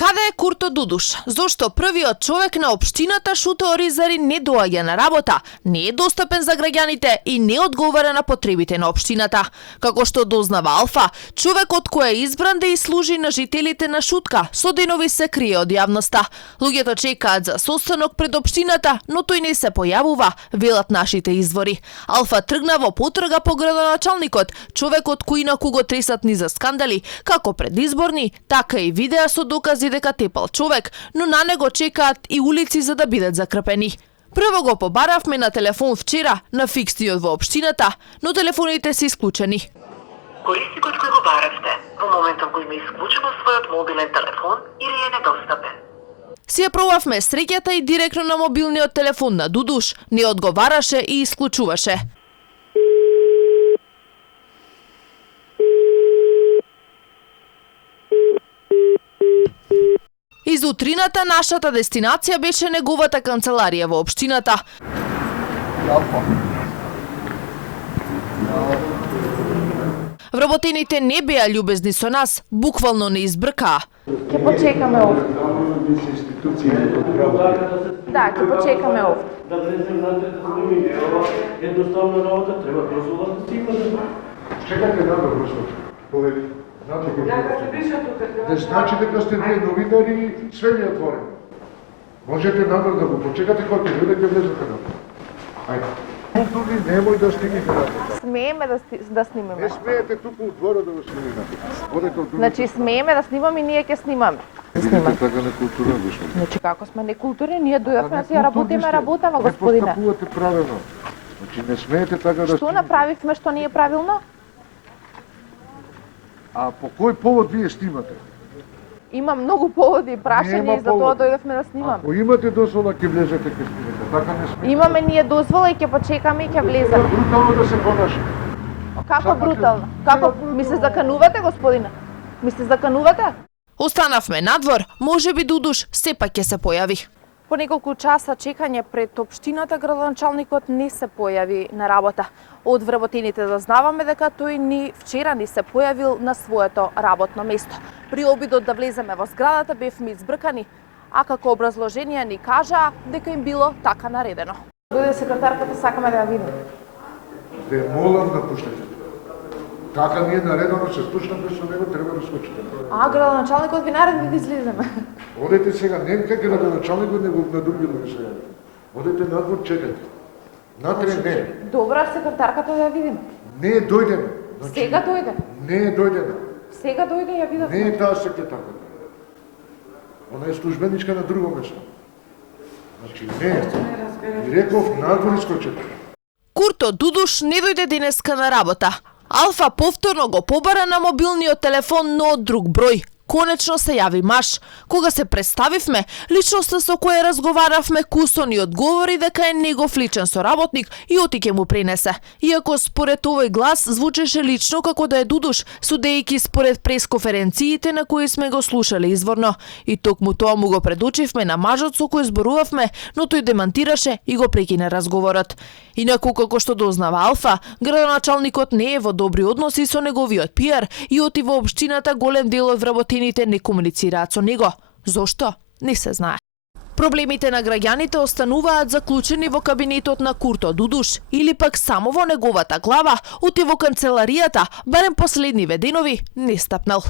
Каде е Курто Дудуш? Зошто првиот човек на општината Шуто Оризари не доаѓа на работа, не е достапен за граѓаните и не одговара на потребите на општината? Како што дознава Алфа, човекот кој е избран да служи на жителите на Шутка, со денови се крие од јавноста. Луѓето чекаат за состанок пред општината, но тој не се појавува, велат нашите извори. Алфа тргна во потрага по градоначалникот, човекот кој инаку го тресат ни за скандали, како предизборни, така и видеа со докази дека тепал човек, но на него чекаат и улици за да бидат закрпени. Прво го побаравме на телефон вчера на фиксниот во општината, но телефоните се исклучени. Корисникот кој го баравте, во моментот кој има исклучено својот мобилен телефон или е недостапен. Си ја пробавме среќата и директно на мобилниот телефон на Дудуш, не одговараше и исклучуваше. Из утрината нашата дестинација беше неговата канцеларија во општината. Вработените не беа љубезни со нас, буквално не избркаа. Ќе почекаме овде. Да, ќе почекаме овде. Да влезем на едноставна работа, треба дозвола да стигне. Чекате да прослушате. Не значи дека сте вие новинари, све ви отворено. Можете надор да го почекате кој ќе биде ќе влезете надор. Ајде. Културни немој да стигнете надор. Смееме да снимаме. Не смеете туку у двора да го снимате. Одете од другите. Значи смееме да снимаме и ние ќе снимаме. Видите така некултурно вишно. Значи како сме некултурни, ние дојавме да си ја работиме работава, господине. Не постапувате правилно. Значи не смеете така да Што направивме што не е правилно? А по кој повод вие снимате? Има многу поводи и прашања и за тоа дојдовме да снимаме. Ако имате дозвола ќе влезете ќе снимате. Така не смеете. Имаме ние дозвола и ќе почекаме и ќе влеземе. Брутално да се понашате. Како брутално? Како ми се заканувате, господине? Ми се заканувате? Останавме надвор, можеби Дудуш сепак ќе се појави. По неколку часа чекање пред општината, градоначалникот не се појави на работа. Од вработените дознаваме дека тој ни вчера не се појавил на своето работно место. При обидот да влеземе во зградата бевме избркани, а како образложение ни кажаа дека им било така наредено. Дојде секретарката, сакаме да ја видиме. Ве молам да пуштите. Така ми е наредено, се спушнате со него, треба да скочите. А, градоначалникот ви нареди да излеземе. Одете сега, не дека градоначалникот него на други луѓе се јави. Одете надвор, чекате. Натре не. Добра, секретарката да ја видиме. Не е дојдена. Сега дојде. Не е дојдена. Сега дојде ја видовме. Не е таа секретарката. Она е службеничка на друго место. Значи не е. И реков надвор искочете. Курто Дудуш не дојде денеска на работа. Алфа повторно го побара на мобилниот телефон, но од друг број. Конечно се јави маж. Кога се представивме, личноста со која разговаравме кусо ни одговори дека е негов личен соработник и отиќе му пренесе. Иако според овој глас звучеше лично како да е Дудуш, судејќи според пресконференциите на кои сме го слушале изворно. И токму тоа му го предучивме на мажот со кој зборувавме, но тој демантираше и го прекина разговорот. Инаку, како што дознава Алфа, градоначалникот не е во добри односи со неговиот пиар и оти во општината голем дел од вработените не комуницираат со него. Зошто? Не се знае. Проблемите на граѓаните остануваат заклучени во кабинетот на Курто Дудуш или пак само во неговата глава, оти во канцеларијата, барем последниве денови не стапнал.